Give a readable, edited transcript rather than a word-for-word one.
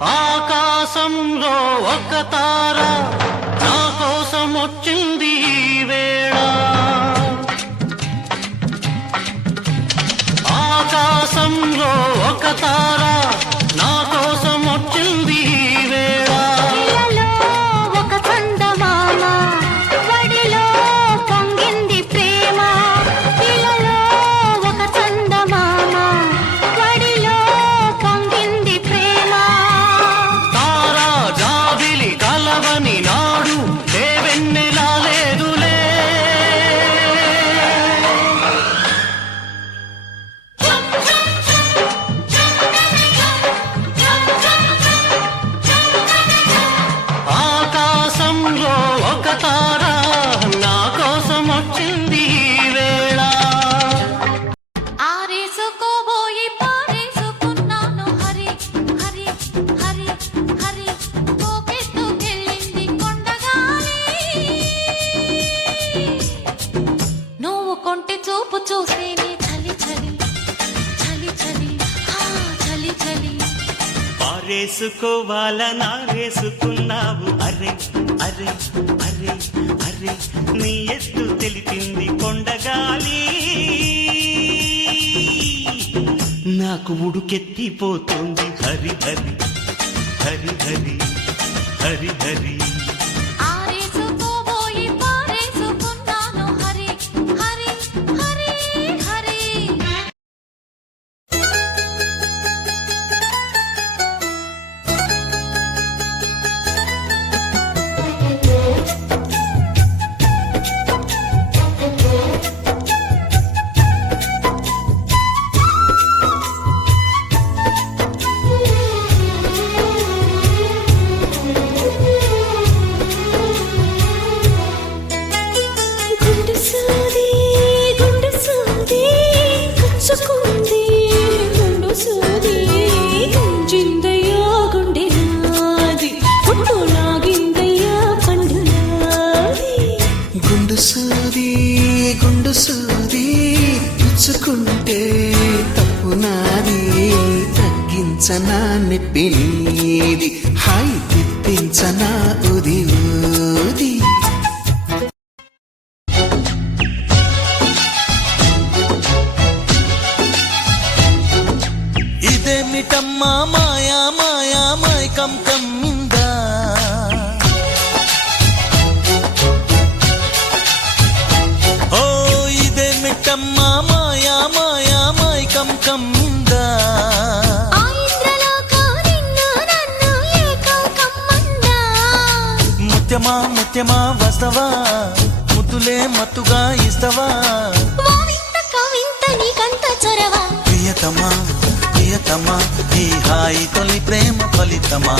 ఆకాశంలో ఒక తార నా కోసం వచ్చింది ఈ వేళ. ఆకాశంలో ఒక తార నా కోసం వచ్చింది ఈ వేళ. ఒక చందమామ వడిలో పొంగింది ప్రేమ. ఇలలో ఒక చందమామ వడిలో పొంగింది ప్రేమ. తారా జాబిలి కలవని నాడు ఏ వెన్నెలా లేదులే. ఆకాశంలో ఒక తార నా కోసం వచ్చింది ఈ వేళ. ఆరేసుకోబోయి పారేసుకున్నాను హరి హరి హరి హరి. పోకెత్తుకెళ్ళింది కొండగాలి. నువ్వు కొంటి చూపు చూసేనే చలి చలి చలి చలి హా చలి చలి. పారేసుకోవాల నారేసుకున్నావు అరే అరే అరే అరే. నీ ఎత్తు తెలిపింది కొండగాలి. నాకు ఉడుకెత్తిపోతుంది హరి హరి హరి హరి హరి హరి. ఆరేసుకోబోయి పారేసుకున్నాను హరి హరి హరి హరి. గుండె సూది గుచ్చుకుంది. గుండు సూది గుంజిందయ్యా గుండె నాది. పుట్టు లాగిందయ్యా పండు నాది. గుండు సూది పుచ్చుకుంటే తప్పు నాది. తగ్గించనా నొప్పి నీది. హాయి తిప్పించనా ఉది ఊది. ఇదేమిటమ్మా మాయా మాయా మైకం కమ్మిందా. ఓ ఇదేమిటమ్మా మాయా మాయా మైకం కమ్మిందా. ఆ ఇంద్రలోకం నిన్ను నన్ను ఏకం కమ్మందా. ముత్యమా వస్తవా ముద్దులే మత్తుగా ఇస్తవా. ఓ వింత కవింత నీకంత చొరవ. ప్రియతమా ఈ హాయి తొలి ప్రేమ ఫలితమా.